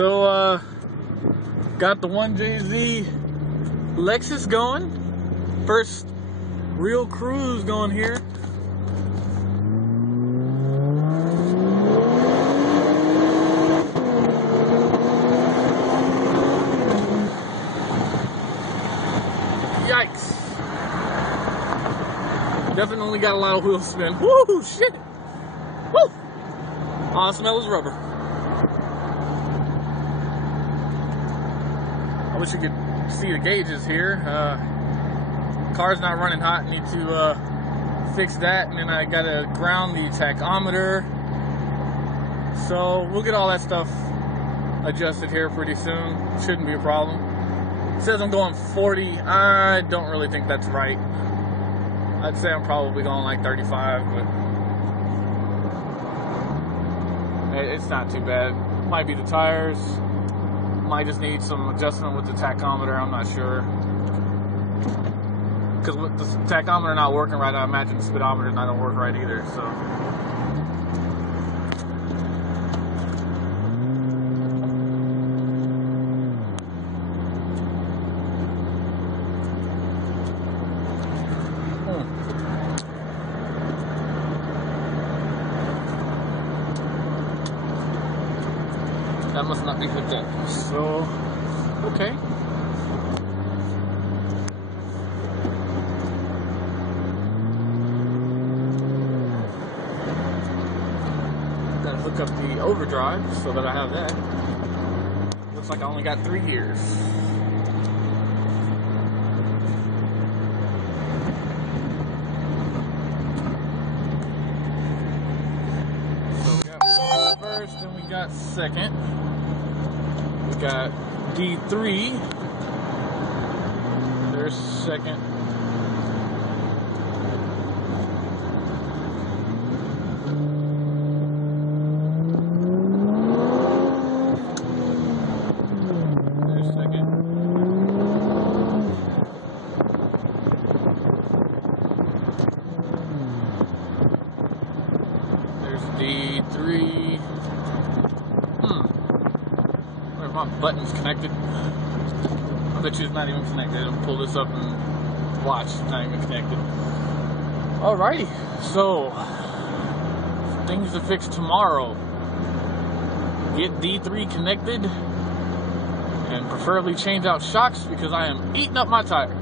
So, got the 1JZ Lexus going. First real cruise going here. Yikes. Definitely got a lot of wheel spin. Woo, shit. Woo. All I smell is rubber. I wish you could see the gauges here. Car's not running hot. Need to fix that, and then I gotta ground the tachometer. So we'll get all that stuff adjusted here pretty soon. Shouldn't be a problem. It says I'm going 40. I don't really think that's right. I'd say I'm probably going like 35, but it's not too bad. Might be the tires. Might just need some adjustment with the tachometer. I'm not sure. Because with the tachometer not working right, I imagine the speedometer not gonna work right either. So. That must not be hooked up. So, okay. Gotta hook up the overdrive so that I have that. Looks like I only got 3 gears. So we got first, then we got second. We got D3. There's second. There's second. There's D3. My button's connected. I bet you it's not even connected. I'll pull this up and watch. It's not even connected. Alrighty, so things to fix tomorrow. Get D3 connected and preferably change out shocks because I am eating up my tires.